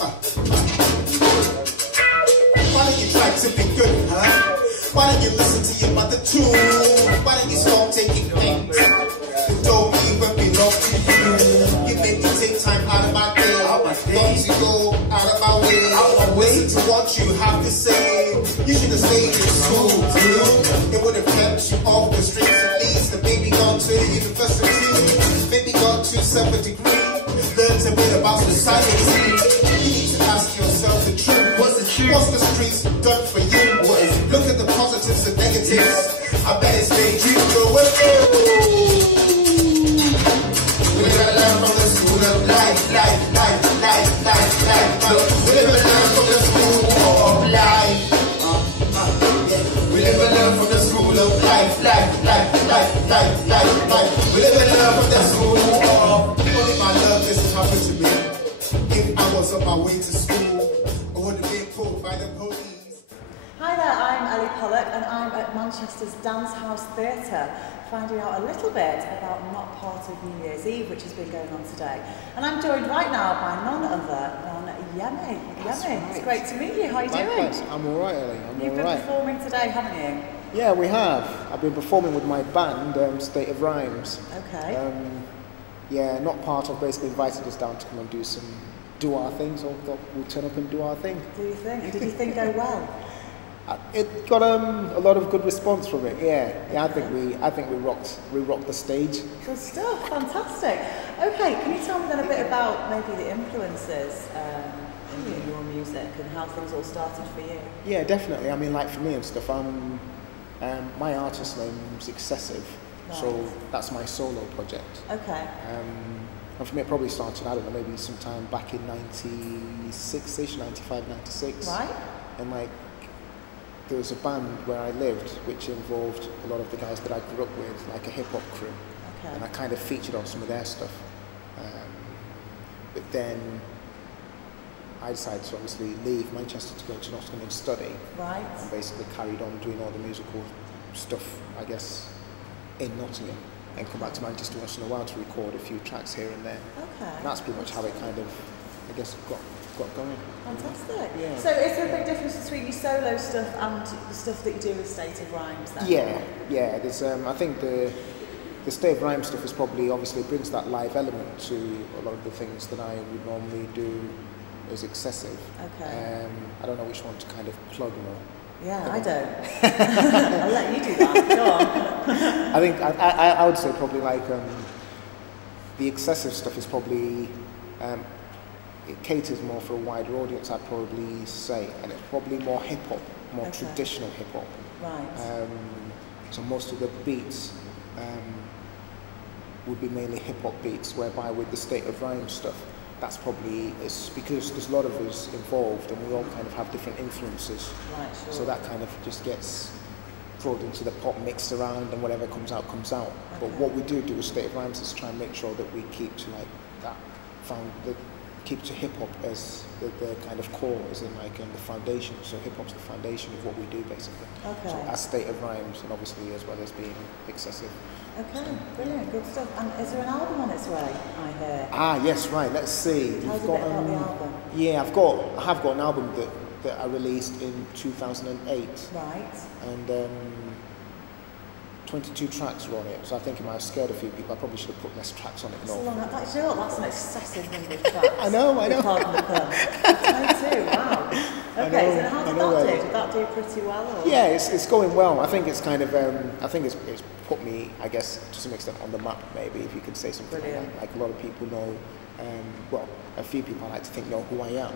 Why don't you try tipping good, huh? Why don't you listen to your mother too? Why don't you stop taking things? Don't even belong to you. You make me take time out of my day. Don't you go out of my way to what you have to say. You should have stayed in school, too. It would have kept you off the streets at least. And maybe gone to university. Maybe gone to 7th degree. Learn to bit about society. You need to ask yourself the truth. What's the truth? What's the streets done for you? Look at the positives and negatives. I bet it's made you go with you. We gotta learn from the school of life. We live and learn from the school of life. We live and learn from the school of life. We live and learn from the school of. Only my love this happened to me. If I was on my way to school, I would have been pulled by the police. Hi there, I'm Ellie Pollock and I'm at Manchester's Dance House Theatre, finding out a little bit about Not Part of New Year's Eve, which has been going on today. And I'm joined right now by none other than Yemi. Yemi, it's great to meet you. How are you doing? I'm all right, Ellie. You've been performing today, haven't you? Yeah, we have. I've been performing with my band, State of Rhymes. Okay. Yeah, Not Part of basically invited us down to come and do our thing, so I thought we'll turn up and do our thing. Do you think? And did you think go well? It got a lot of good response from it. Yeah, I think we rocked the stage. Good stuff, fantastic. Okay, can you tell me then a bit about maybe the influences in your music and how things all started for you? Yeah, definitely. I mean, like for me and stuff, my artist name's Excessive, so that's my solo project. Okay. And for me, it probably started, I don't know, maybe sometime back in 96-ish, 95, 96. Right. And like, there was a band where I lived which involved a lot of the guys that I grew up with, like a hip-hop crew. Okay. And I kind of featured on some of their stuff. But then I decided to obviously leave Manchester to go to Nottingham and study. Right. And basically carried on doing all the musical stuff, I guess, in Nottingham. And come back to Manchester once in a while to record a few tracks here and there. Okay. And that's pretty much how it kind of, I guess, got going. Fantastic. Yeah. So is there a big difference between your solo stuff and the stuff that you do with State of Rhymes then? Yeah. There's, I think the State of Rhymes stuff is probably, obviously, brings that live element to a lot of the things that I would normally do as Excessive. Okay. I don't know which one to kind of plug more. Yeah, I don't. I'll let you do that. Go on. I think I would say probably like the Excessive stuff is probably it caters more for a wider audience. I'd probably say, and it's probably more hip hop, more traditional hip hop. Right. So most of the beats would be mainly hip hop beats, whereby with the State of Rhymes stuff, that's probably, it's because there's a lot of us involved and we all kind of have different influences. Right, sure. So that kind of just gets thrown into the pot, mixed around, and whatever comes out, comes out. Okay. But what we do with State of Rhymes is try and make sure that we keep to like that, keep to hip hop as the kind of core, as in like the foundation. So hip hop's the foundation of what we do basically. Okay. So as State of Rhymes, and obviously as well as being Excessive. Okay, brilliant, good stuff. And is there an album on its way, I hear? Ah, yes, right, let's see. Tell us a bit about the album. Yeah, I have got an album that I released in 2008. Right. And 22 tracks were on it, so I think it might have scared a few people. I probably should have put less tracks on it. That's an excessive number of tracks. I know. Pardon the pun. 22, wow. Okay, so how did that do? Did that do pretty well? Or? Yeah, it's going well. I think it's kind of, I think it's put me, I guess, to some extent on the map, maybe, if you could say something like that. Like a lot of people know, well, a few people I like to think know who I am.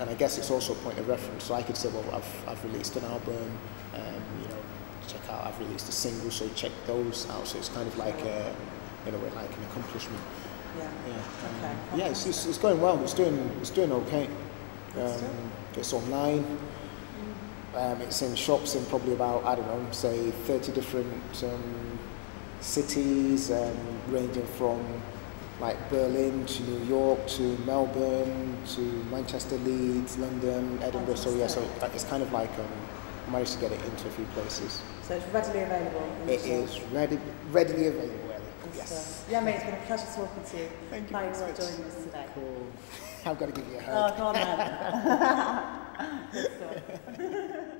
And I guess it's also a point of reference. So I could say, well, I've released an album, you know, check out, I've released a single, so check those out. So it's kind of like, in a way, like an accomplishment. Yeah. Okay. It's going well. It's doing okay. It's online. It's in shops in probably about, I don't know, say 30 different cities, ranging from like Berlin to New York to Melbourne to Manchester, Leeds, London, Edinburgh. So yeah, so it's kind of like I managed to get it into a few places. So it's readily available. It is readily available. Yes. Yeah, mate, it's been a pleasure talking to you. Thank you. Thanks for joining us today. Cool. I've got to give you a hug. Oh, go on then. Good stuff.